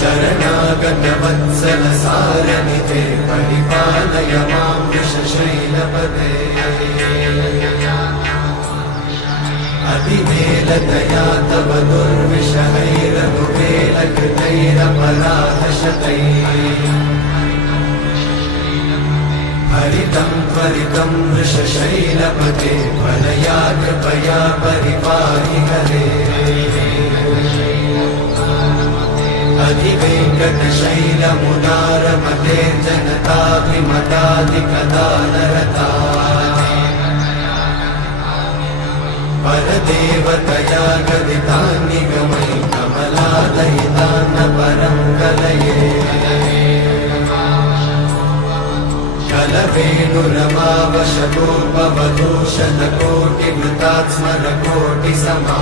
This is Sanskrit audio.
शरणागतवत्सल सारनिधे परिपालय मां वृषशैलपदे अतिवेलतया तव दुर्विषहैरनुवेलकृतैरपराधशतैः हरितं त्वरितं वृषशैलपदे वरया कृपया परिपाहि हरे अधिवेङ्कटशैलमुदारमते जनताभिमताधिकदानरता परदेवतया गदितान्निगमै कमलादयितान्न परं कलये कलवेणुरमावशतोपवधूषतकोटिवृतात् स्मरकोटिसमा